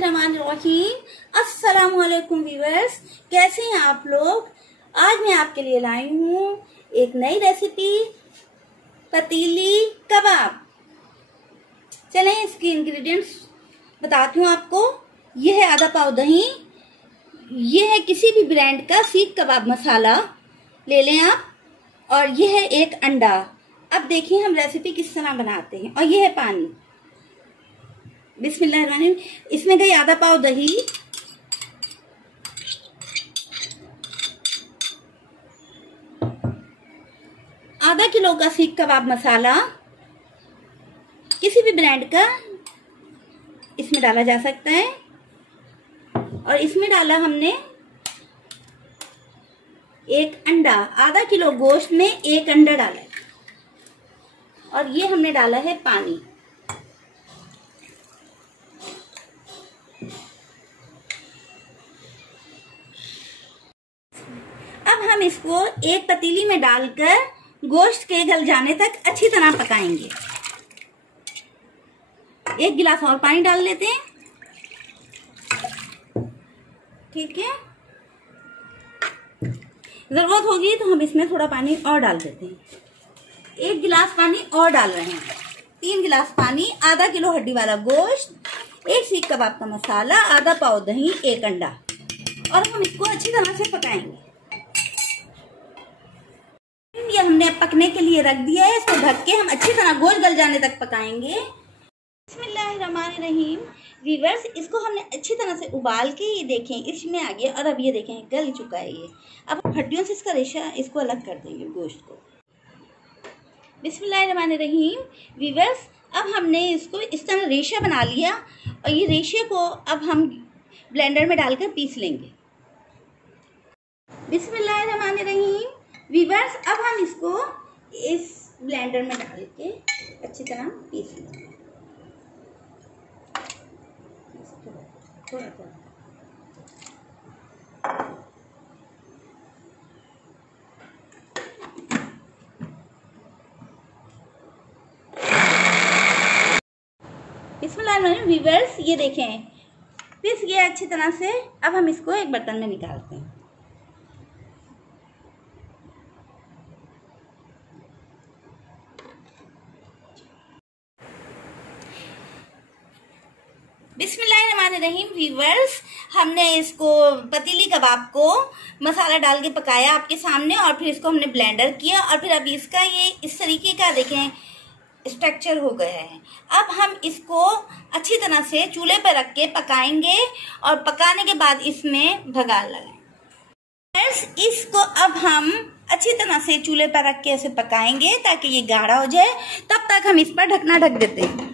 बिस्मिल्लाहिर्रहमानिर्रहीम। अस्सलामुअलैकुम व्यूअर्स, कैसे हैं आप लोग। आज मैं आपके लिए लाई हूँ एक नई रेसिपी, पतीली कबाब। चलें इसके इंग्रेडिएंट्स बताती हूँ आपको। यह है आधा पाव दही, यह है किसी भी ब्रांड का सीख कबाब मसाला ले लें आप, और यह है एक अंडा। अब देखिए हम रेसिपी किस तरह बनाते हैं। और यह है पानी। बिस्मिल्लाहिर्रहमानिर्रहीम। इसमें गई आधा पाव दही, आधा किलो का सीख कबाब मसाला, किसी भी ब्रांड का इसमें डाला जा सकता है। और इसमें डाला हमने एक अंडा, आधा किलो गोश्त में एक अंडा डाला है। और ये हमने डाला है पानी। अब हम इसको एक पतीली में डालकर गोश्त के गल जाने तक अच्छी तरह पकाएंगे। एक गिलास और पानी डाल लेते हैं। ठीक है, जरूरत होगी तो हम इसमें थोड़ा पानी और डाल देते हैं। एक गिलास पानी और डाल रहे हैं। 3 गिलास पानी, आधा किलो हड्डी वाला गोश्त, एक सीख कबाब का मसाला, आधा पाव दही, एक अंडा। और हम इसको अच्छी तरह से पकाएंगे। ये हमने पकने के लिए रख दिया है। इसको ढक के हम अच्छी तरह गोश्त गल जाने तक पकाएंगे। बिस्मिल्लाहिर्रहमानिर्रहीम। व्यूअर्स, इसको हमने अच्छी तरह से उबाल के, ये देखें इसमें आ गया। और अब ये देखें गल चुका है ये। अब हड्डियों से इसका रेशा, इसको अलग कर देंगे गोश्त को। बिस्मिल्लाहिर्रहमानिर्रहीम। व्यूअर्स, अब हमने इसको इस तरह रेशा बना लिया। और ये रेशे को अब हम ब्लेंडर में डालकर पीस लेंगे। बिस्मिल्लाहिर्रहमानिर्रहीम। व्यूअर्स, अब हम इसको इस ब्लेंडर में डाल के अच्छी तरह पीस लेंगे। थोड़ा थोड़ा बिस्मिल्लाहिर्रहमानिर्रहीम। व्यूअर्स, ये देखें पीस गया अच्छी तरह से। अब हम इसको एक बर्तन में निकालते हैं। बिस्मिल्लाहिर्रहमानिर्रहीम। व्यूअर्स, हमने इसको पतीली कबाब को मसाला डाल के पकाया आपके सामने, और फिर इसको हमने ब्लेंडर किया। और फिर अभी इसका ये इस तरीके का देखें स्ट्रक्चर हो गया है। अब हम इसको अच्छी तरह से चूल्हे पर रख के पकाएंगे, और पकाने के बाद इसमें भगार लगाएं। इसको अब हम अच्छी तरह से चूल्हे पर रख के ऐसे पकाएंगे ताकि ये गाढ़ा हो जाए। तब तक हम इस पर ढकना ढक देते हैं।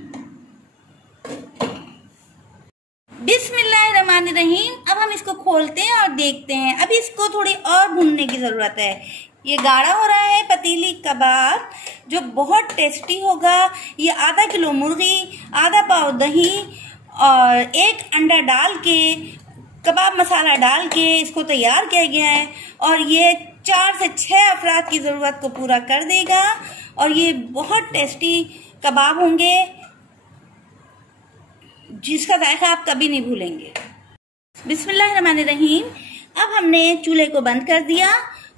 बिस्मिल्लाहिर्रहमानिर्रहीम। अब हम इसको खोलते हैं और देखते हैं। अब इसको थोड़ी और भूनने की जरूरत है। ये गाढ़ा हो रहा है पतीली कबाब, जो बहुत टेस्टी होगा। ये आधा किलो मुर्गी, आधा पाव दही और एक अंडा डाल के, कबाब मसाला डाल के इसको तैयार किया गया है। और ये 4 से 6 अफराद की ज़रूरत को पूरा कर देगा। और ये बहुत टेस्टी कबाब होंगे जिसका जायका आप कभी नहीं भूलेंगे। बिस्मिल्लाहिर्रहमानिर्रहीम। अब हमने चूल्हे को बंद कर दिया,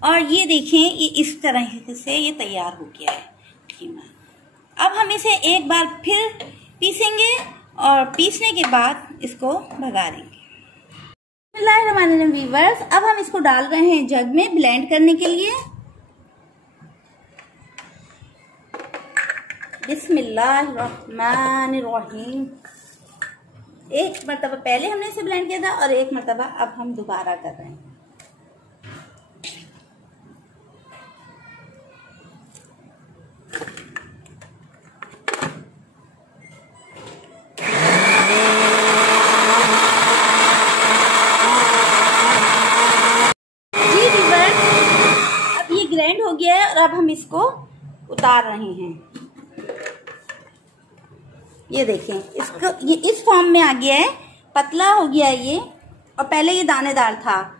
और ये देखें ये इस तरह से ये तैयार हो गया है। ठीक है, अब हम इसे एक बार फिर पीसेंगे, और पीसने के बाद इसको भगा देंगे। बिस्मिल्लाहिर्रहमानिर्रहीम। व्यूअर्स, अब हम इसको डाल रहे हैं जग में ब्लेंड करने के लिए। बिस्मिल्लाहिर्रहमानिर्रहीम। एक मरतबा पहले हमने इसे ब्लेंड किया था, और एक मरतबा अब हम दोबारा कर रहे हैं। जी व्यूअर्स, अब ये ग्राइंड हो गया है, और अब हम इसको उतार रहे हैं। ये देखें इसको, ये इस फॉर्म में आ गया है, पतला हो गया है ये। और पहले ये दानेदार था,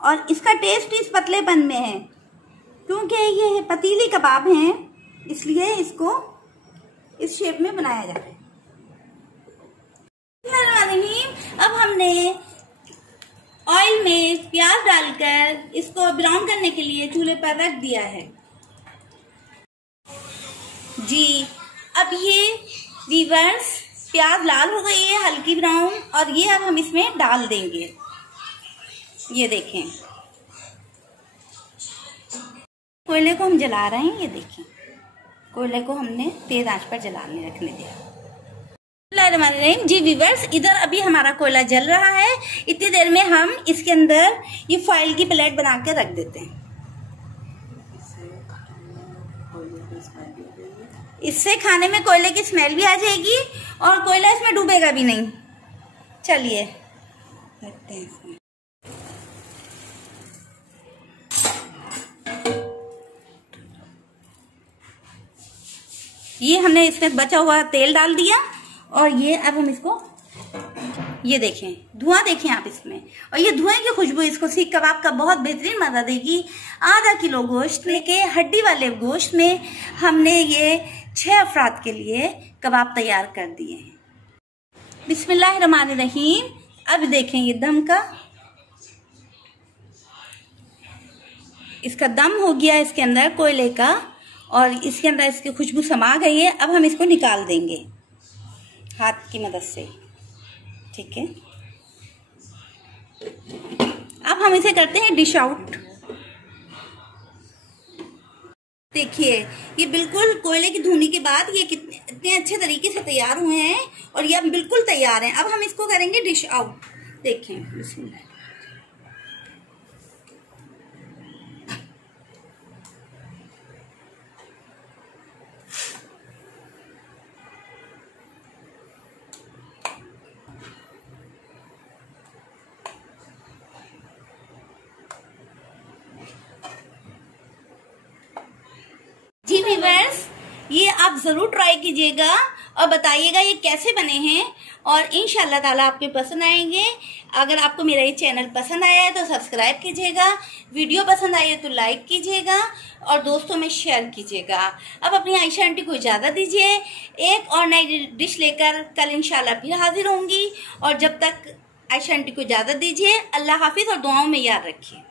और इसका टेस्ट इस पतलेपन में है। क्योंकि ये पतीली कबाब हैं, इसलिए इसको इस शेप में बनाया जाता है। अब हमने ऑयल में प्याज डालकर इसको ब्राउन करने के लिए चूल्हे पर रख दिया है जी। अब ये वीवर्स प्याज लाल हो गई है, हल्की ब्राउन, और ये अब हम इसमें डाल देंगे। ये देखें, कोयले को हम जला रहे हैं। ये देखें, कोयले को हमने तेज आंच पर जलाने रखने दिया। जी वीवर्स, इधर अभी हमारा कोयला जल रहा है। इतनी देर में हम इसके अंदर ये फॉइल की प्लेट बना के रख देते हैं। इससे खाने में कोयले की स्मेल भी आ जाएगी और कोयला इसमें डूबेगा भी नहीं। चलिए रखते हैं इसमें। ये हमने इसमें बचा हुआ तेल डाल दिया और ये अब हम इसको, ये देखें धुआं देखें आप इसमें, और ये धुएं की खुशबू इसको सीख कबाब का बहुत बेहतरीन मजा देगी। आधा किलो गोश्त लेके हड्डी वाले गोश्त में हमने ये 6 अफराद के लिए कबाब तैयार कर दिए हैं। बिस्मिल्लाहिर्रहमानिर्रहीम। अब देखें ये दम का, इसका दम हो गया इसके अंदर कोयले का, और इसके अंदर इसकी खुशबू समा गई है। अब हम इसको निकाल देंगे हाथ की मदद से, ठीक है। अब हम इसे करते हैं डिश आउट। देखिए ये बिल्कुल कोयले की धुनी के बाद ये कितने अच्छे तरीके से तैयार हुए हैं और ये अब बिल्कुल तैयार हैं। अब हम इसको करेंगे डिश आउट। देखें, बिस्मिल्लाह। जी व्यूअर्स, ये आप जरूर ट्राई कीजिएगा और बताइएगा ये कैसे बने हैं, और इंशाल्लाह ताला आपके पसंद आएंगे। अगर आपको मेरा ये चैनल पसंद आया है तो सब्सक्राइब कीजिएगा, वीडियो पसंद आई है तो लाइक कीजिएगा और दोस्तों में शेयर कीजिएगा। अब अपनी आयशा आंटी को इजाज़त दीजिए। एक और नई डिश लेकर कल इंशाल्लाह फिर हाजिर होंगी, और जब तक आयशा आंटी को इजाज़त दीजिए। अल्लाह हाफिज़ और दुआओं में याद रखिए।